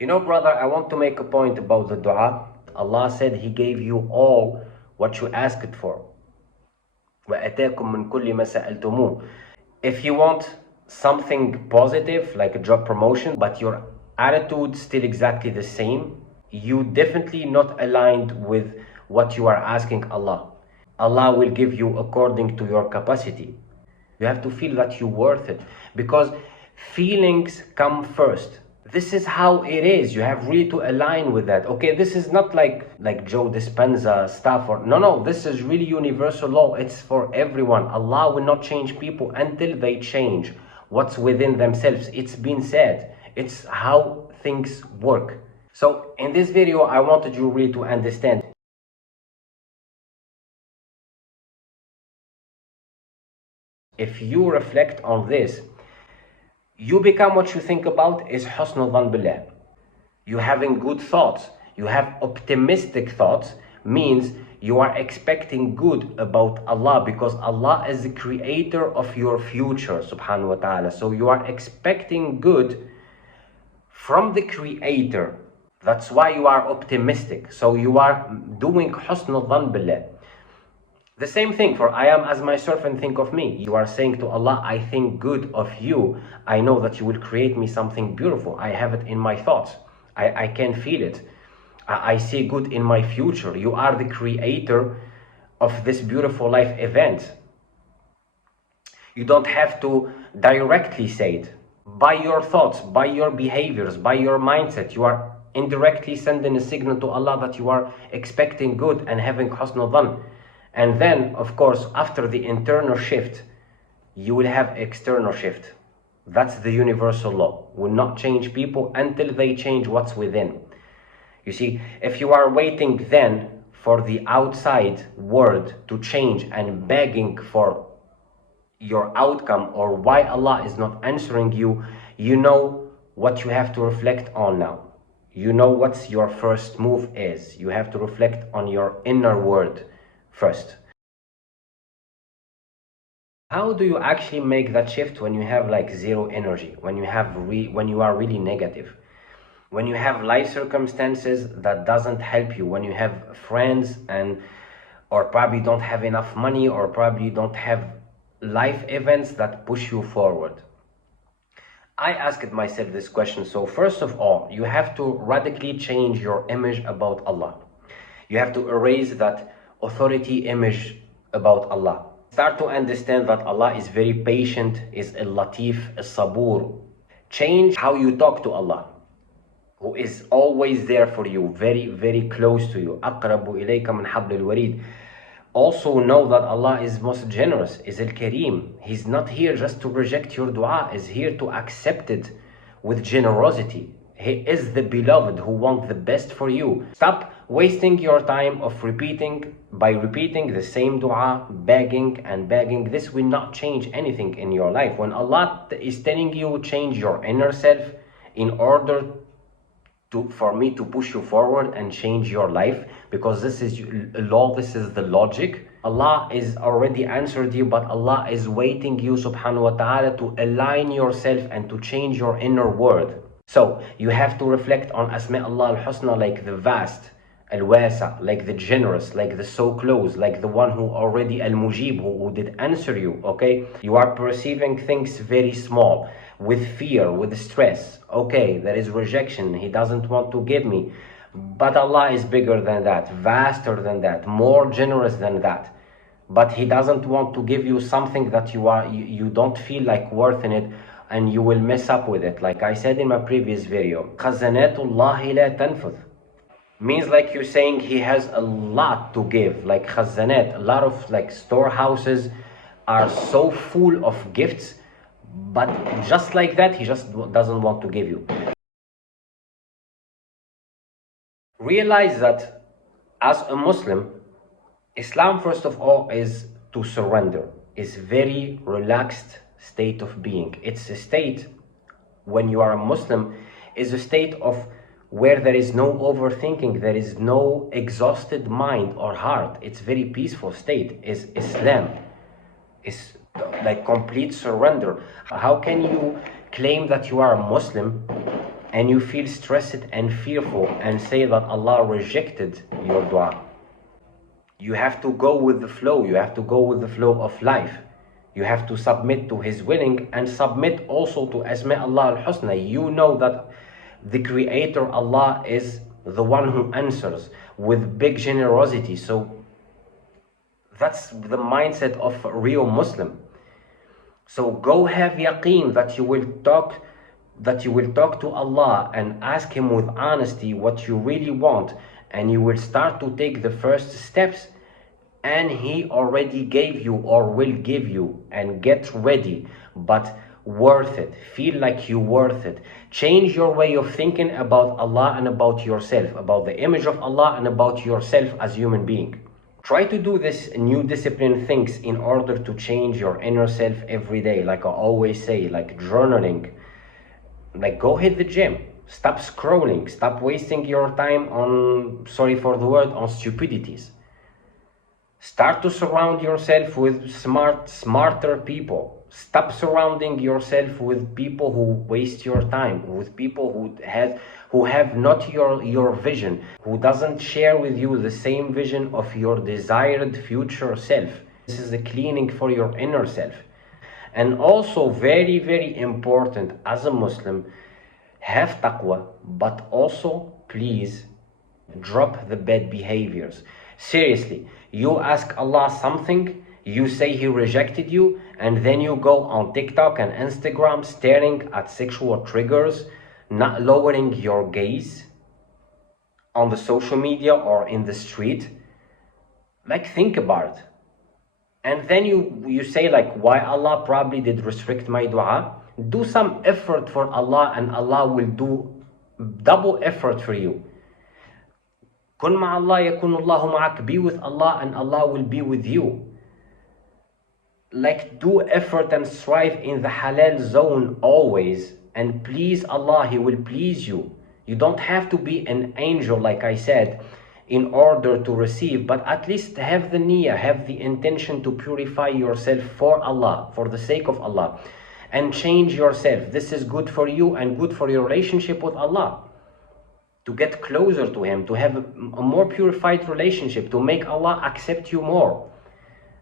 You know, brother, I want to make a point about the dua. Allah said He gave you all what you asked for. وَأَتَاكُم مِّن كُلِّ مَا سَأَلْتُمُوهُ. If you want something positive, like a job promotion, but your attitude still exactly the same, you definitely not aligned with what you are asking Allah. Allah will give you according to your capacity. You have to feel that you're worth it, because feelings come first. This is how it is. You have really to align with that. Okay, this is not like Joe Dispenza stuff, or no, this is really universal law. It's for everyone. Allah will not change people until they change what's within themselves. It's been said. It's how things work. So in this video, I wanted you really to understand. If you reflect on this, you become what you think about is Husn al-Zann billah. You having good thoughts, you have optimistic thoughts, means you are expecting good about Allah, because Allah is the creator of your future, subhanahu wa ta'ala. So you are expecting good from the creator. That's why you are optimistic. So you are doing Husn al-Zann billah. The same thing for I am as myself and think of me. You are saying to Allah, I think good of you. I know that you will create me something beautiful. I have it in my thoughts. I can feel it. I see good in my future. You are the creator of this beautiful life event. You don't have to directly say it. By your thoughts, by your behaviors, by your mindset, you are indirectly sending a signal to Allah that you are expecting good and having husn al-dhann. And then, of course, after the internal shift, you will have external shift. That's the universal law. Will not change people until they change what's within. You see, if you are waiting then for the outside world to change and begging for your outcome or why Allah is not answering you, you know what you have to reflect on now. You know what's your first move is. You have to reflect on your inner world first. How do you actually make that shift when you have like zero energy, when you are really negative, when you have life circumstances that doesn't help you, when you have friends or probably don't have enough money, or probably don't have life events that push you forward? I asked myself this question. So first of all, you have to radically change your image about Allah. You have to erase that authority image about Allah. Start to understand that Allah is very patient, is al-Latif, al-Sabur. Change how you talk to Allah, who is always there for you, very, very close to you. أَقْرَبُ إِلَيْكَ مِنْ حَبْلِ الْوَرِيدِ. Also know that Allah is most generous, is al-Kareem. He's not here just to reject your dua, is here to accept it with generosity. He is the beloved who wants the best for you. Stop wasting your time of repeating the same dua, begging and begging. This will not change anything in your life. When Allah is telling you change your inner self in order for me to push you forward and change your life, because this is law, this is the logic. Allah is already answered you, but Allah is waiting you, subhanahu wa ta'ala, to align yourself and to change your inner world. So you have to reflect on Asma Allah al-Husna, like the vast, al-Wasa, like the generous, like the so close, like the one who already al-Mujib, who did answer you, okay? You are perceiving things very small, with fear, with stress. Okay, there is rejection, He doesn't want to give me. But Allah is bigger than that, vaster than that, more generous than that. But He doesn't want to give you something that you don't feel like worth in it, and you will mess up with it. Like I said in my previous video, خَزَنَاتُ اللَّهِ لَا تَنْفُذْ. Means like you're saying He has a lot to give, like khazanat, a lot of like storehouses are so full of gifts, but just like that He just doesn't want to give you. Realize that as a Muslim, Islam first of all is to surrender. It's very relaxed state of being. It's a state, when you are a Muslim, is a state of where there is no overthinking, there is no exhausted mind or heart. It's very peaceful state. Is Islam. It's like complete surrender. How can you claim that you are a Muslim and you feel stressed and fearful and say that Allah rejected your dua. You have to go with the flow. You have to go with the flow of life. You have to submit to His willing and submit also to Asma Allah al-Husna. You know that the Creator Allah is the one who answers with big generosity. So that's the mindset of a real Muslim. So go have yaqeen that you will talk to Allah and ask Him with honesty what you really want, and you will start to take the first steps, and He already gave you or will give you. And get ready, but worth it. Feel like you're worth it. Change your way of thinking about Allah and about yourself, about the image of Allah and about yourself as human being. Try to do this new discipline things in order to change your inner self every day. Like I always say, like journaling, like go hit the gym, stop scrolling, stop wasting your time on, sorry for the word, on stupidities. Start to surround yourself with smarter people. Stop surrounding yourself with people who waste your time, with people who have not your vision, who doesn't share with you the same vision of your desired future self. This is a cleaning for your inner self. And also very, very important as a Muslim, have taqwa, but also please drop the bad behaviors. Seriously, you ask Allah something, you say He rejected you, and then you go on TikTok and Instagram staring at sexual triggers, not lowering your gaze on the social media or in the street. Like, think about it. And then you say like, why Allah probably did restrict my dua. Do some effort for Allah and Allah will do double effort for you. Kun ma'allah yakun Allahu ma'ak. Be with Allah and Allah will be with you. Like, do effort and strive in the halal zone always, and please Allah, He will please you. You don't have to be an angel, like I said, in order to receive, but at least have the niyyah, have the intention to purify yourself for Allah, for the sake of Allah, and change yourself. This is good for you and good for your relationship with Allah, to get closer to Him, to have a more purified relationship, to make Allah accept you more.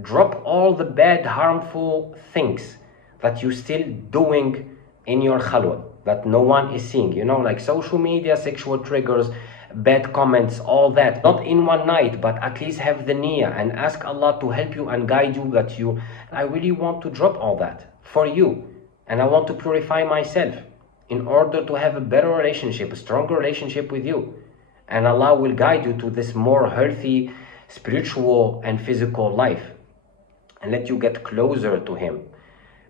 Drop all the bad, harmful things that you're still doing in your khalwa, that no one is seeing, you know, like social media, sexual triggers, bad comments, all that. Not in one night, but at least have the niyyah and ask Allah to help you and guide you, that I really want to drop all that for you, and I want to purify myself in order to have a better relationship, a stronger relationship with you. And Allah will guide you to this more healthy spiritual and physical life, and let you get closer to Him.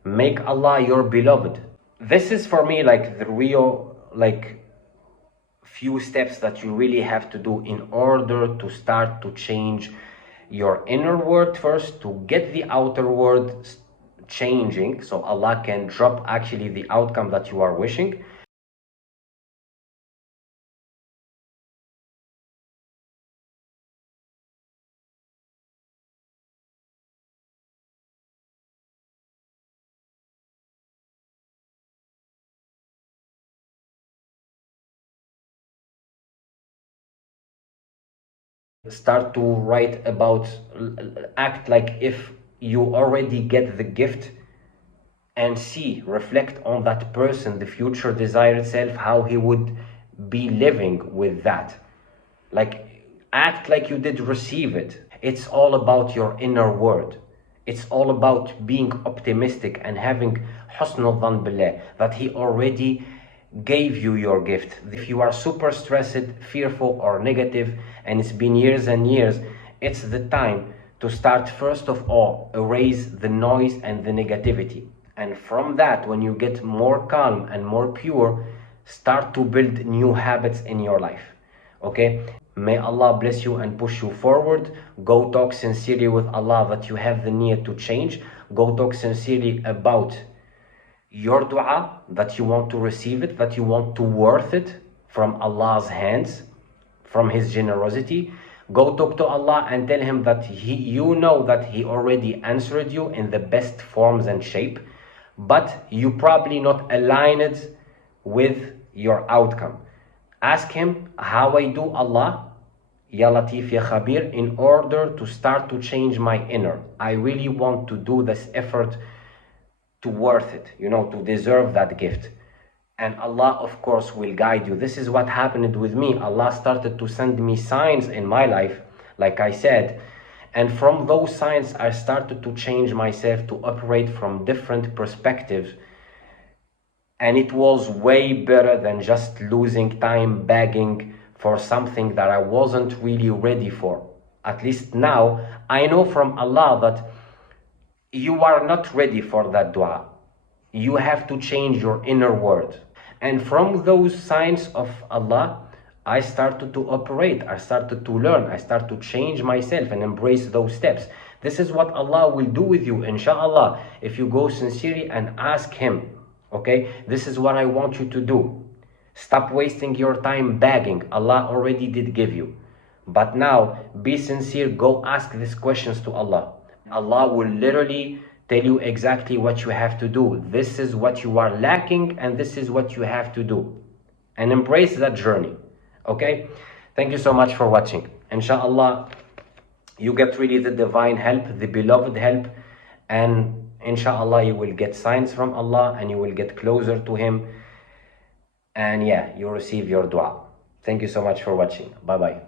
Make Allah your beloved. This is for me like the real, like, few steps that you really have to do in order to start to change your inner world first, to get the outer world changing, so Allah can drop actually the outcome that you are wishing. Start to write about, act like if you already get the gift, and see, reflect on that person, the future desired self, how he would be living with that. Like, act like you did receive it. It's all about your inner world. It's all about being optimistic and having Husn al-Zann billah, that He already gave you your gift. If you are super stressed, fearful or negative, and it's been years and years, it's the time to start first of all, erase the noise and the negativity. And from that, when you get more calm and more pure, start to build new habits in your life. Okay? May Allah bless you and push you forward. Go talk sincerely with Allah that you have the need to change. Go talk sincerely about your dua, that you want to receive it, that you want to worth it from Allah's hands, from His generosity. Go talk to Allah and tell Him that you know that He already answered you in the best forms and shape, but you probably not aligned with your outcome. Ask him, how I do, Allah, Ya Latif, Ya Khabir, in order to start to change my inner. I really want to do this effort to worth it, to deserve that gift. And Allah, of course, will guide you. This is what happened with me. Allah started to send me signs in my life, like I said. And from those signs, I started to change myself, to operate from different perspectives. And it was way better than just losing time begging for something that I wasn't really ready for. At least now, I know from Allah that you are not ready for that dua. You have to change your inner world. And from those signs of Allah, I started to operate, I started to learn, I started to change myself and embrace those steps. This is what Allah will do with you, inshallah, if you go sincerely and ask Him, okay? This is what I want you to do. Stop wasting your time begging. Allah already did give you. But now, be sincere, go ask these questions to Allah. Allah will literally tell you exactly what you have to do. This is what you are lacking and this is what you have to do. And embrace that journey. Okay? Thank you so much for watching. Inshallah, you get really the divine help, the beloved help, and inshallah you will get signs from Allah and you will get closer to Him. And yeah, you receive your dua. Thank you so much for watching. Bye bye.